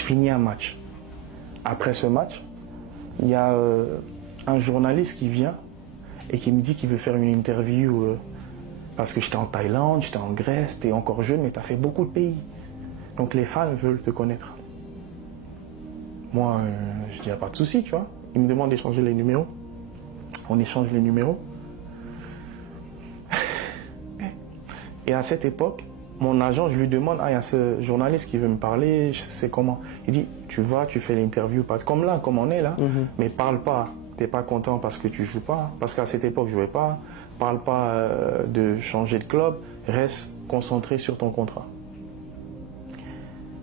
Je finis un match. Après ce match, il y a un journaliste qui vient et qui me dit qu'il veut faire une interview parce que j'étais en Thaïlande, j'étais en Grèce, t'es encore jeune, mais t'as fait beaucoup de pays. Donc les fans veulent te connaître. Moi, je dis, il n'y a pas de souci, tu vois. Il me demande d'échanger les numéros. On échange les numéros. Et à cette époque, mon agent, je lui demande, ah, il y a ce journaliste qui veut me parler, je sais comment. Il dit, tu vas, tu fais l'interview, comme là, comme on est là, mais parle pas. T'es pas content parce que tu joues pas, parce qu'à cette époque, je jouais pas. Parle pas de changer de club, reste concentré sur ton contrat.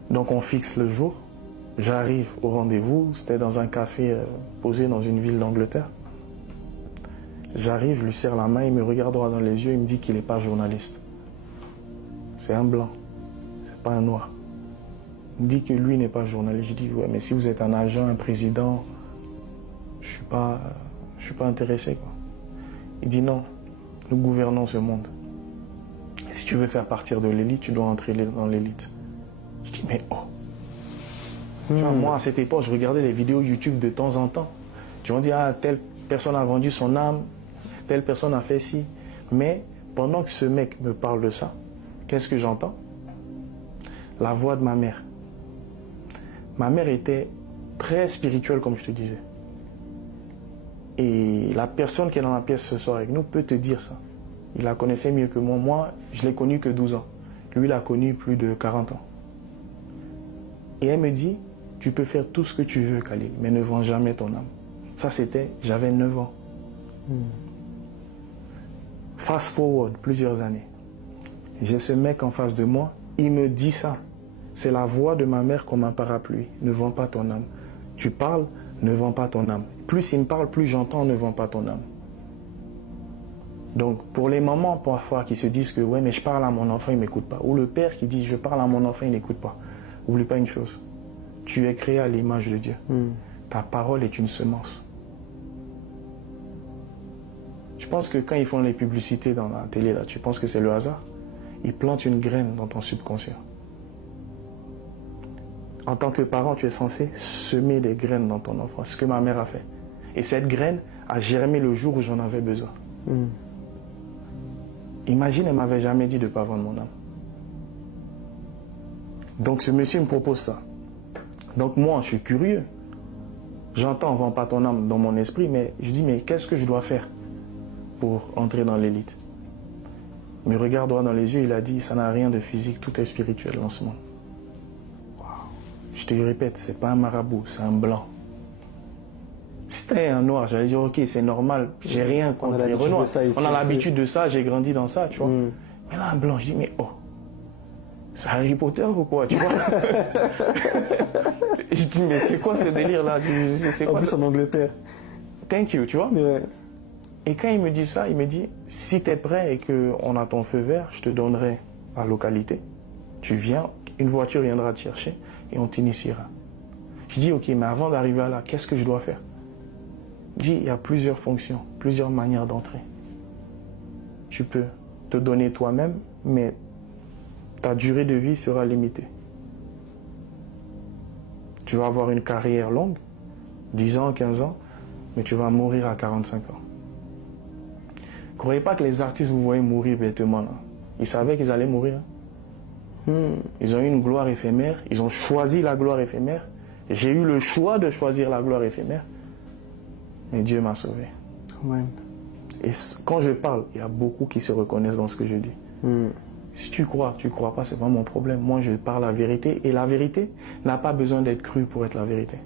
Donc on fixe le jour. J'arrive au rendez-vous, c'était dans un café posé dans une ville d'Angleterre. J'arrive, je lui serre la main, il me regarde droit dans les yeux, il me dit qu'il n'est pas journaliste. C'est un blanc, c'est pas un noir. Il me dit que lui n'est pas journaliste. Je dis, ouais, mais si vous êtes un agent, un président, je suis pas intéressé, quoi. Il dit non, nous gouvernons ce monde. Et si tu veux faire partir de l'élite, tu dois entrer dans l'élite. Je dis, mais oh. Tu vois, moi, à cette époque, je regardais les vidéos YouTube de temps en temps. Tu vas dire, ah, telle personne a vendu son âme, telle personne a fait ci. Mais pendant que ce mec me parle de ça, qu'est-ce que j'entends? La voix de ma mère. Ma mère était très spirituelle, comme je te disais. Et la personne qui est dans la pièce ce soir avec nous peut te dire ça. Il la connaissait mieux que moi. Moi, je l'ai connue que 12 ans. Lui, il a connu plus de 40 ans. Et elle me dit, tu peux faire tout ce que tu veux, Khalil, mais ne vends jamais ton âme. Ça, c'était, j'avais 9 ans. Fast forward, plusieurs années. J'ai ce mec en face de moi, il me dit ça. C'est la voix de ma mère comme un parapluie. Ne vends pas ton âme. Tu parles, ne vends pas ton âme. Plus il me parle, plus j'entends, ne vends pas ton âme. Donc, pour les mamans, parfois, qui se disent que, ouais, mais je parle à mon enfant, il ne m'écoute pas. Ou le père qui dit, je parle à mon enfant, il n'écoute pas. N'oublie pas une chose. Tu es créé à l'image de Dieu. Ta parole est une semence. Je pense que quand ils font les publicités dans la télé, là, tu penses que c'est le hasard? Ils plantent une graine dans ton subconscient. En tant que parent, tu es censé semer des graines dans ton enfant. C'est ce que ma mère a fait. Et cette graine a germé le jour où j'en avais besoin. Imagine, elle ne m'avait jamais dit de ne pas vendre mon âme. Donc ce monsieur me propose ça. Donc moi, je suis curieux. J'entends, vends pas ton âme dans mon esprit, mais je dis, mais qu'est-ce que je dois faire pour entrer dans l'élite? Il me regarde droit dans les yeux, il a dit, ça n'a rien de physique, tout est spirituel en ce monde. Wow. Je te répète, c'est pas un marabout, c'est un blanc. Si c'était un noir, j'allais dire, ok, c'est normal, j'ai rien contre les renois. On a l'habitude de ça, j'ai grandi dans ça, tu vois. Mais là, un blanc, je dis, mais oh, c'est Harry Potter ou quoi, tu vois? Je dis, mais c'est quoi ce délire-là? C'est quoi ça? En Angleterre. Thank you, tu vois? Ouais. Et quand il me dit ça, il me dit, si tu es prêt et qu'on a ton feu vert, je te donnerai la localité. Tu viens, une voiture viendra te chercher et on t'initiera. Je dis, ok, mais avant d'arriver là, qu'est-ce que je dois faire? Il dit, il y a plusieurs fonctions, plusieurs manières d'entrer. Tu peux te donner toi-même, mais ta durée de vie sera limitée. Tu vas avoir une carrière longue, 10 ans, 15 ans, mais tu vas mourir à 45 ans. Ne croyez pas que les artistes vous voyez mourir bêtement. Là. Ils savaient qu'ils allaient mourir. Ils ont eu une gloire éphémère, ils ont choisi la gloire éphémère. J'ai eu le choix de choisir la gloire éphémère, mais Dieu m'a sauvé. Ouais. Et quand je parle, il y a beaucoup qui se reconnaissent dans ce que je dis. Si tu crois pas, c'est pas mon problème. Moi, je parle la vérité. Et la vérité n'a pas besoin d'être crue pour être la vérité.